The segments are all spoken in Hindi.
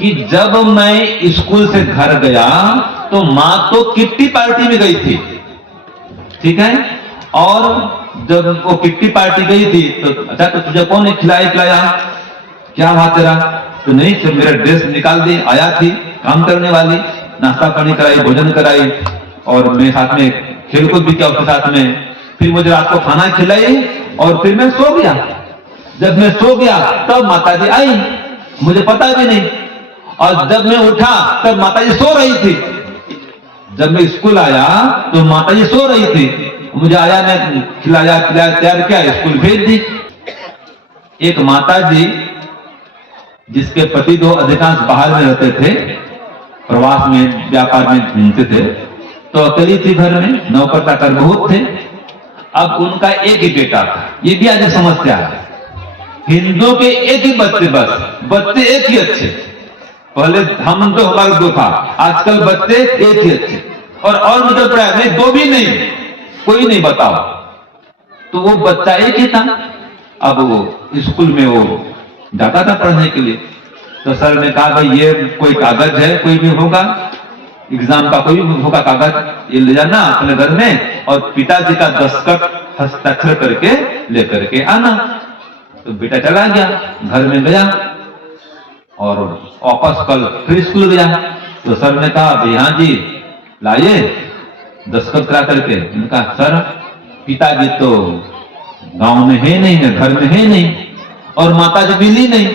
कि जब मैं स्कूल से घर गया तो मां तो किट्टी पार्टी में गई थी, ठीक है। और जब वो किट्टी पार्टी गई थी तो अच्छा तो तुझे कौन ने खिलाया, क्या हुआ तेरा? तो नहीं, तो मेरा ड्रेस निकाल दी, आया थी काम करने वाली, नाश्ता पानी कराई, भोजन कराई, और मैं साथ में खेलकूद भी किया उसके साथ में। फिर मुझे रात को खाना खिलाई और फिर मैं सो गया। जब मैं सो गया तब माताजी आई, मुझे पता भी नहीं। और जब मैं उठा तब माताजी सो रही थी। जब मैं स्कूल आया तो माताजी सो रही थी, मुझे आया ने खिलाया तैयार किया, स्कूल भेज दी। एक माताजी जिसके पति दो अधिकांश बाहर में रहते थे, प्रवास में व्यापार में घूमते थे, तो अकेली थी घर में, नौकर चाकर बहुत थे। अब उनका एक ही बेटा था। ये भी आज समस्या है, हिंदुओं के एक ही बच्चे, बस बच्चे एक ही अच्छे। पहले हम तो हमारे दो था, आजकल बच्चे एक ही अच्छे, और निकल पड़ा नहीं, दो भी नहीं, कोई नहीं, बताओ। तो वो बच्चा एक ही था। अब वो स्कूल में वो जाता था पढ़ने के लिए, तो सर ने कहा भाई ये कोई कागज है, कोई भी होगा एग्जाम का, कोई भी होगा कागज, ये ले जाना अपने घर में और पिताजी का दस्तखत हस्ताक्षर करके लेकर के आना। तो बेटा चला गया, घर में गया और वापस कल फिर स्कूल गया। तो सर ने कहा भाई हाँ जी लाइए दस्तखत करा करके। उनका सर पिताजी तो गांव में है नहीं है, घर में है नहीं, और माता जी मिली नहीं।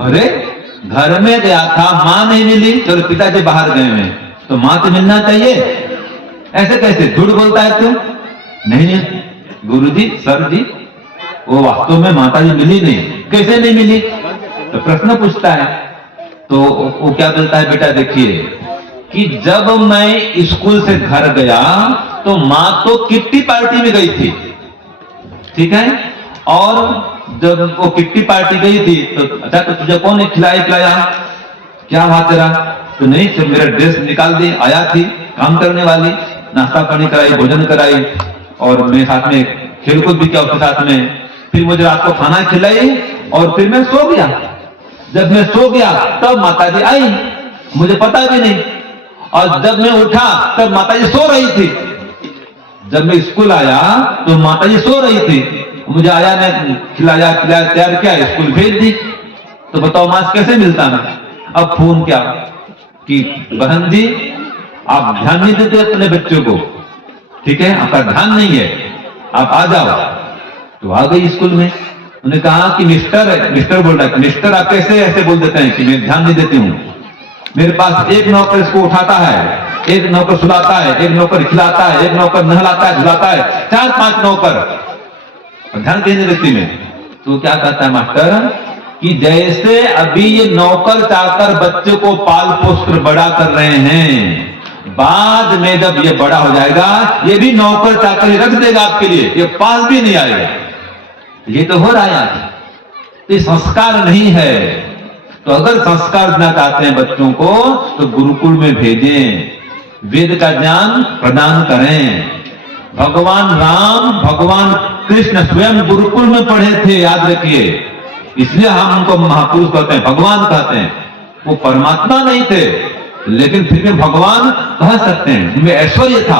अरे घर में गया था, मां नहीं मिली, चलो पिताजी बाहर गए हैं तो मां तो मिलना चाहिए, ऐसे कैसे झूठ बोलता है तू? नहीं गुरुजी, सर जी, वो वास्तव में माता जी मिली नहीं। कैसे नहीं मिली? तो प्रश्न पूछता है। तो वो क्या बोलता है, बेटा देखिए कि जब मैं स्कूल से घर गया तो मां तो किट्टी पार्टी में गई थी, ठीक है। और जब वो किट्टी पार्टी गई थी तो अच्छा तो तुझे कौन ने खिलाया, क्या हुआ तेरा? तो नहीं, तो मेरा ड्रेस निकाल दी, आया थी काम करने वाली, नाश्ता पानी कराई, भोजन कराई, और मैं साथ में खेलकूद भी किया उसके साथ में। फिर मुझे रात को खाना खिलाई और फिर मैं सो गया। जब मैं सो गया तब माताजी आई, मुझे पता भी नहीं। और जब मैं उठा तब माताजी सो रही थी। जब मैं स्कूल आया तो माताजी सो रही थी, मुझे आया ने खिलाया तैयार किया, स्कूल भेज दी। तो बताओ मां कैसे मिलता ना? अब फोन क्या कि बहन जी आप ध्यान नहीं देते अपने बच्चों को, ठीक है, आपका ध्यान नहीं है, आप आ जाओ। तो आ गई स्कूल में। उन्होंने कहा कि मिस्टर है, मिस्टर बोल रहा है, मिस्टर आप कैसे ऐसे बोल देते हैं कि मैं ध्यान नहीं देती हूँ? मेरे पास एक नौकर इसको उठाता है, एक नौकर सुलाता है, एक नौकर खिलाता है, एक नौकर नहलाता है, झुलाता है, 4-5 नौकर, ध्यान देने व्यक्ति में। तो क्या कहता है मास्टर कि जैसे अभी ये नौकर चाकर बच्चे को पाल पोस कर बड़ा कर रहे हैं, बाद में जब ये बड़ा हो जाएगा ये भी नौकर चाकर रख देगा आपके लिए, ये पास भी नहीं आएगा। ये तो हो रहा है आज। तो ये संस्कार नहीं है। तो अगर संस्कार देना चाहते हैं बच्चों को तो गुरुकुल में भेजें, वेद का ज्ञान प्रदान करें। भगवान राम, भगवान कृष्ण स्वयं गुरुकुल में पढ़े थे, याद रखिए, इसलिए हम उनको महापुरुष कहते हैं, भगवान कहते हैं। वो परमात्मा नहीं थे लेकिन फिर भी भगवान कह सकते हैं, उनमें ऐश्वर्य था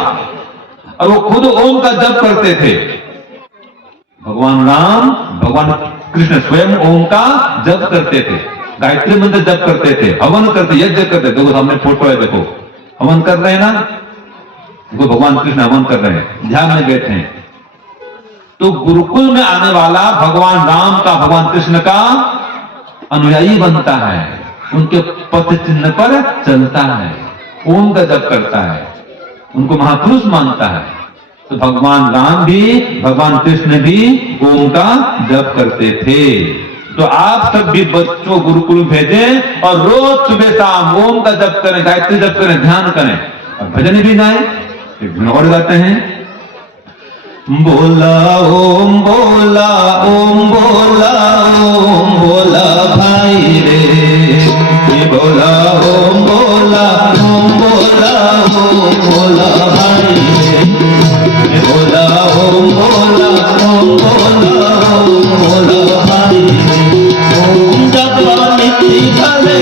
और वो खुद ओम का जप करते थे। भगवान राम, भगवान कृष्ण स्वयं ओम का जप करते थे, गायत्री मंत्र जप करते थे, हवन करते, यज्ञ करते। देखो सामने फोटो है, देखो हवन कर रहे हैं ना, वो भगवान कृष्ण हवन कर रहे हैं, ध्यान में बैठे हैं। तो गुरुकुल में आने वाला भगवान राम का, भगवान कृष्ण का अनुयायी बनता है, उनके पथ चिन्ह पर चलता है, ओम का जप करता है, उनको महापुरुष मानता है। तो भगवान राम भी, भगवान कृष्ण भी ओम का जप करते थे। तो आप सब भी बच्चों गुरुकुल भेजें और रोज सुबह शाम ओम का जप करें, गायत्री जप करें, ध्यान करें और भजन भी गाएं। एक और गाते हैं, बोला ओम बोला ओम बोला ओम बोला भाई रे, ये बोला ओम बोला ओम बोला ओम बोला भाई रे, ये बोला ओम बोला ओम बोला ओम बोला भाई रे। ओम जप नित्य भले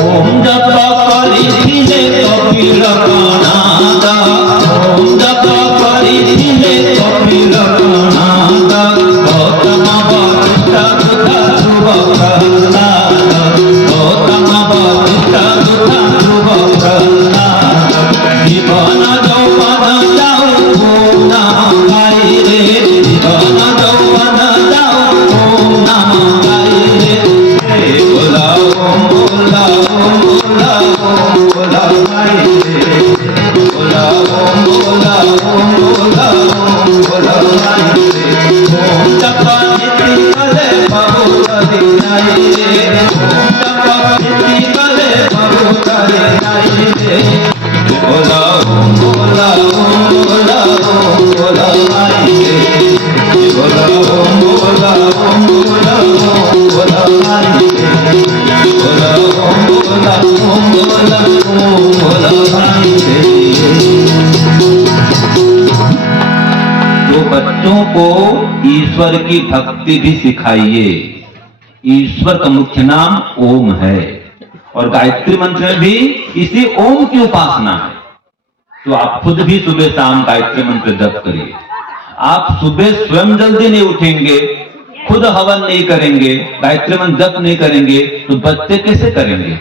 ओम जप करिथिले कपिल कणाद, ओम जप करिथिले कपिल कणाद, गौतम वसिष्ठ सुत ध्रुव प्रह्लाद, गौतम वसिष्ठ सुत ध्रुव प्रह्लाद, जीवन यौवन जाऊ ओम नमः गाय रे, जीवन यौवन जाऊ ओम नमः गाय रे, बोला ओम बोला ओम बोला ओम बोला गाय रे, बोला ओम बोला ओम बोला ओम बोला गाय रे, ओम जप निति कले प्रभु कले गाय रे, ओम जप निति कले प्रभु कले गाय रे, बोला ओम बोला ओम बोला ओम बोला गाय रे, बोला ओम बोला ओम बोला ओम बोला गाय रे, बोला ओम बोला ओम बोला ओम बोला गाय रे। तो बच्चों को ईश्वर की भक्ति भी सिखाइए। ईश्वर का मुख्य नाम ओम है और गायत्री मंत्र में भी इसी ओम की उपासना है। तो आप खुद भी सुबह शाम गायत्री मंत्र जप करिए। आप सुबह स्वयं जल्दी नहीं उठेंगे, खुद हवन नहीं करेंगे, गायत्री मंत्र जप नहीं करेंगे, तो बच्चे कैसे करेंगे?